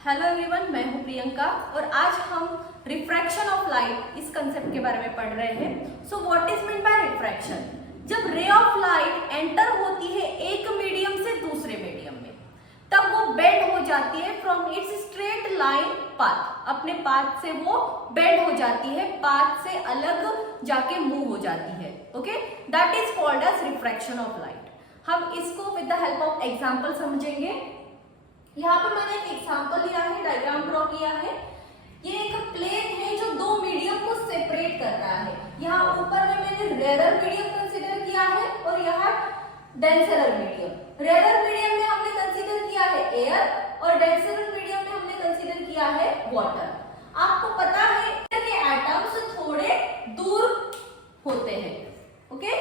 Hello everyone, मैं हूं प्रियंका और आज हम रिफ्रैक्शन ऑफ लाइट इस कंसेप्ट के बारे में पढ़ रहे हैं। So what is mean by refraction? जब रे ऑफ लाइट एंटर होती है एक मीडियम से दूसरे मीडियम में, तब वो बेंड हो जाती है from its straight line path. अपने पाथ से वो बेंड हो जाती है, पाथ से अलग जाके मूव हो जाती है। Okay, that is called as refraction of light. हम इसको with the help of example समझेंगे। यहाँ पर मैंने एक एग्जांपल लिया है, डायग्राम ड्रॉ किया है। ये एक प्लेन है जो दो मीडियम को सेपरेट कर रहा है। यहाँ ऊपर में मैंने रेयर मीडियम कंसीडर किया है और यहाँ डेंसर मीडियम। रेयर मीडियम में हमने कंसीडर किया है एयर और डेंसर मीडियम में हमने कंसीडर किया है वाटर। आपको पता है कि एटम्स थोड़े दूर होते हैं। ओके,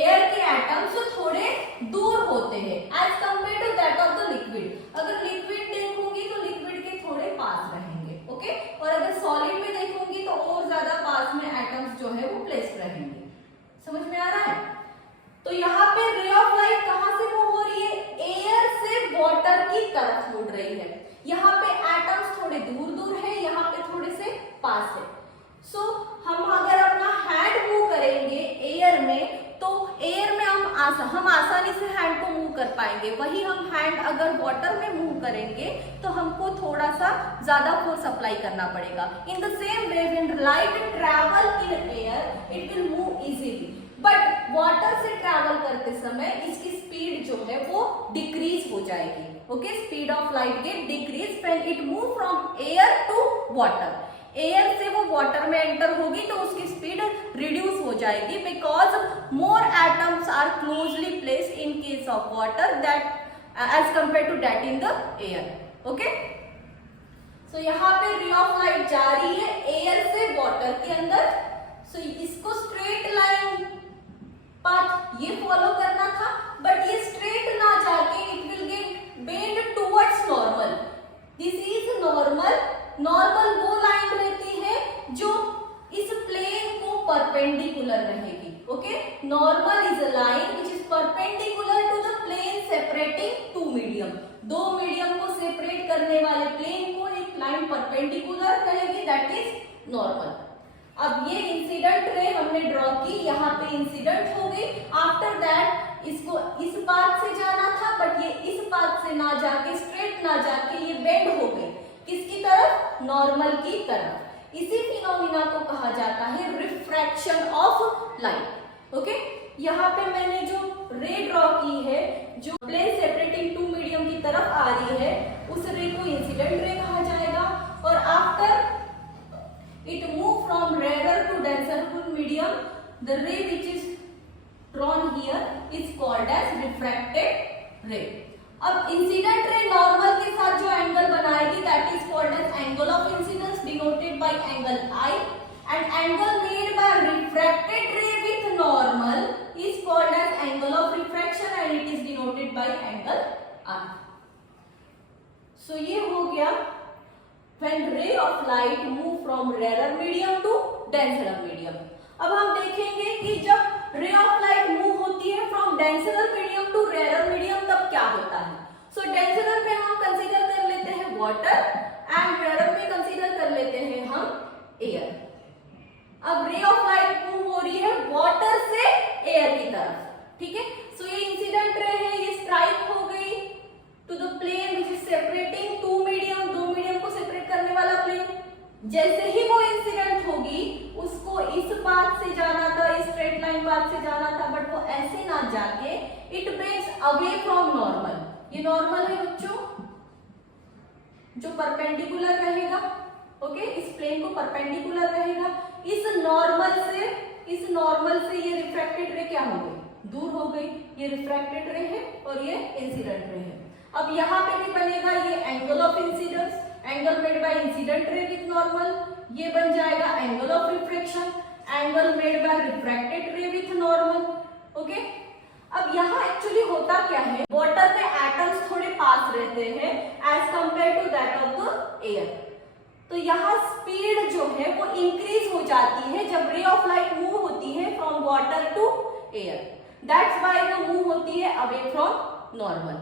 एयर के एटम्स थोड़े दूर होते हैं as compare to that of the liquid. अगर लिक्विड देखूंगी तो लिक्विड के थोड़े पास रहेंगे। ओके, और अगर सॉलिड में देखूंगी तो और ज्यादा पास में एटम्स जो है वो प्लेस्ड रहेंगे। समझ में आ रहा है? तो यहाँ पे रे ऑफ लाइट कहां से मूव हो रही है? एयर से वाटर की तरफ मुड़ रही है। यहाँ पे एटम्स थोड़े दूर दूर है, यहाँ पे थोड़े से पास है। सो हम अगर अपना हैंड मूव करेंगे एयर में तो एयर में हम आसानी से हैंड को मूव कर पाएंगे। वही हम हैंड अगर वाटर में मूव करेंगे तो हमको थोड़ा सा ज्यादा फोर्स अप्लाई करना पड़ेगा। In the same way when light travel in air it will move easily, but water से ट्रैवल करते समय इसकी स्पीड जो है वो डिक्रीज हो जाएगी। Okay, speed of light get decrease when it move from air to water. Air से वो वाटर में एंटर होगी तो उसकी स्पीड रिड्यूस हो जाएगी because more atoms are closely placed in case of water that as compare to that in the air. Okay, so यहाँ पे रे ऑफ लाइट जा रही है एयर से वाटर के अंदर। सो इसको स्ट्रेट लाइन पाथ ये फॉलो करना था, बट ये स्ट्रेट ना जाके it will get bend towards normal. This is normal. Normal वो लाइन रहती है जो इस प्लेन को परपेंडिकुलर रहेगी। Okay, normal is a line which is perpendicular to the plane separating two medium. दो मीडियम को सेपरेट करने वाले प्लेन को एक लाइन परपेंडिकुलर रहेगी, दैट इज नॉर्मल। अब ये इंसिडेंट रे हमने ड्रॉ की, यहाँ पे इंसिडेंट हो गई। आफ्टर दैट इसको इस पाथ से जाना था, बट ये इस पाथ से ना जाके स्ट्रेट ना जाके ये बेंड हो गई। किसकी तरफ? नॉर्मल की तरफ। इसी फिनोमिना को कहा जाता है रिफ्रैक्शन ऑफ लाइट। ओके, यहाँ पे मैंने जो रे ड्रॉ की है जो प्लेन सेपरेटिंग टू मीडियम की तरफ आ रही है, उस रे को इंसिडेंट रे कहा जाएगा। और after it move from rare to denser medium, the ray which is drawn here is called as refracted ray. अब इंसिडेंट रे नॉर्मल के साथ जो एंगल बनाएगी that is called as angle of incidence denoted by angle I, and angle made by refracted ray with normal is called as angle of refraction and it is denoted by angle R। So ये हो गया when ray of light move from rare medium to denser medium. अब हम देखेंगे कि जब रे of light move होती है from denser medium to rare medium तब क्या होता है। सो डेंसर में हम कंसीडर कर लेते हैं वाटर एंड रेयर में कंसीडर कर लेते हैं हम एयर। अब रे ऑफ लाइट मूव हो रही है वाटर से एयर की तरफ। ठीक है, सो ये इंसिडेंट रे है, ये स्ट्राइक हो गई to the plane which is separating two medium. दो मीडियम को सेपरेट करने वाला प्लेन। जैसे ही वो इंसिडेंट होगी उसको इस पाथ से जाना था, इस स्ट्रेट लाइन पाथ से जाना था, बट वो ऐसे ना जाके it breaks away from normal. ये नॉर्मल है बच्चों जो परपेंडिकुलर रहेगा। ओके, इस प्लेन को परपेंडिकुलर रहेगा। इस नॉर्मल से ये रिफ्रैक्टेड रे क्या हो गई? दूर हो गई। ये रिफ्रैक्टेड रे है और ये इंसिडेंट रे है। अब यहाँ पे भी बनेगा ये angle of incidence, angle made bye incident ray with normal. ये बन जाएगा angle of refraction, angle made by refracted ray with normal. Okay, अब यहाँ एक्चुअली होता क्या है, वाटर में एटम्स थोड़े पास रहते हैं as compare to that of the air. तो यहाँ स्पीड जो है वो इंक्रीज हो जाती है जब रे ऑफ लाइट मूव होती है from water to air. That's why वो मूव होती है अवे फ्रॉम नॉर्मल।